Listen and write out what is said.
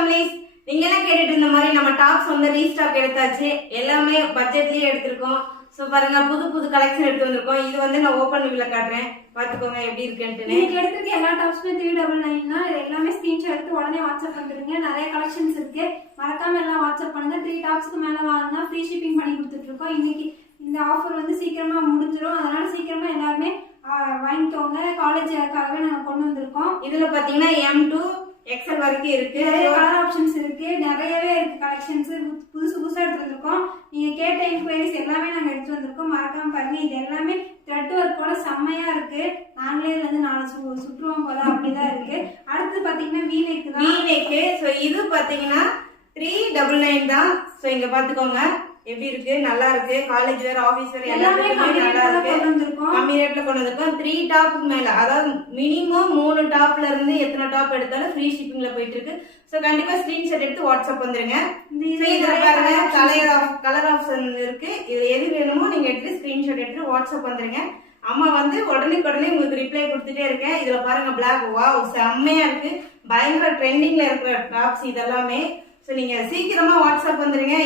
Families, நீங்க என்ன கேட்டுட்டு இருந்த மாதிரி நம்ம டாப்ஸ் வந்து ரீஸ்டாக் எடுத்தாச்சு. எல்லாமே பட்ஜெட்லயே எடுத்திருக்கோம். சோ பாருங்க, புது புது கலெக்ஷன் எடுத்து வந்திருக்கோம். இது வந்து நான் ஓபன் வியூல காட்டுறேன், பாத்துக்கோங்க எப்படி இருக்குன்னு. நீங்க எடுத்துக்க எல்லா டாப்ஸுமே 399 தான். எல்லாமே ஸ்கிரீன்ஷாட் எடுத்து உடனே வாட்ஸ்அப் பண்ணிருங்க. நிறைய கலெக்ஷன்ஸ் இருக்கு, மறக்காம எல்லாம் வாட்ஸ்அப் பண்ணுங்க. 3 டாப்ஸ்க்கு மேல வாங்கினா ஃப்ரீ ஷிப்பிங் பண்ணி கொடுத்துட்டு இருக்கோம். இன்னைக்கு இந்த ஆஃபர் வந்து சீக்கிரமா முடிஞ்சிடும், அதனால சீக்கிரமா எல்லாருமே வாங்கிக்கோங்க. காலேஜுக்காகவே நாங்க கொண்டு வந்திருக்கோம். இதுல பாத்தீங்கன்னா M2 XL வரைக்கும் இருக்கு. நிறைய கலர் ஆப்ஷன்ஸ் இருக்கு, நிறையவே இருக்கு கலெக்ஷன்ஸ். புதுசு புதுசா எடுத்து வந்திருக்கோம். நீங்க கேட்ட இன்குவரிஸ் எல்லாமே நாங்க எடுத்து வந்திருக்கோம், மறக்காம பாருங்க. இது எல்லாமே த்ரெட் ஒர்க்கோட செம்மையா இருக்கு. நாங்களே இதுல இருந்து 4 சுற்றுவோம் போல அப்படிதான் இருக்கு. அடுத்து பாத்தீங்கன்னா வீநெக் தான். வீநெக். சோ இது பாத்தீங்கன்னா 399 தான். சோ இங்க பாத்துக்கோங்க எப்படி இருக்கு, நல்லா இருக்கு. காலேஜ் வேற, ஆபீஸ் வேற, எல்லாமே நல்லா இருக்கு. கம்மி ரேட்ல கொண்டு வந்திருக்கோம். 3 டாப்புக்கு மேல, அதாவது மினிமம் 3 டாப்ல இருந்து எத்தனை டாப் எடுத்தாலும் ஃப்ரீ ஷிப்பிங்ல போயிட்டு இருக்கு. சோ கண்டிப்பா ஸ்கிரீன்ஷாட் எடுத்து வாட்ஸ்அப் வந்துருங்க. இதுல பாருங்க கலர் ஆப்ஷன் இருக்கு. இது எது வேணுமோ நீங்க எடுத்து ஸ்கிரீன்ஷாட் எடுத்து வாட்ஸ்அப் வந்துருங்க. அம்மா வந்து உடனே உங்களுக்கு ரிப்ளை கொடுத்துட்டே இருக்கேன். இதுல பாருங்க பிளாக், வாவ் செம்மையா இருக்கு. பயங்கர ட்ரெண்டிங்ல இருக்கிற டாப்ஸ் இதெல்லாமே. சோ நீங்க சீக்கிரமா வாட்ஸ்அப் வந்துருங்க.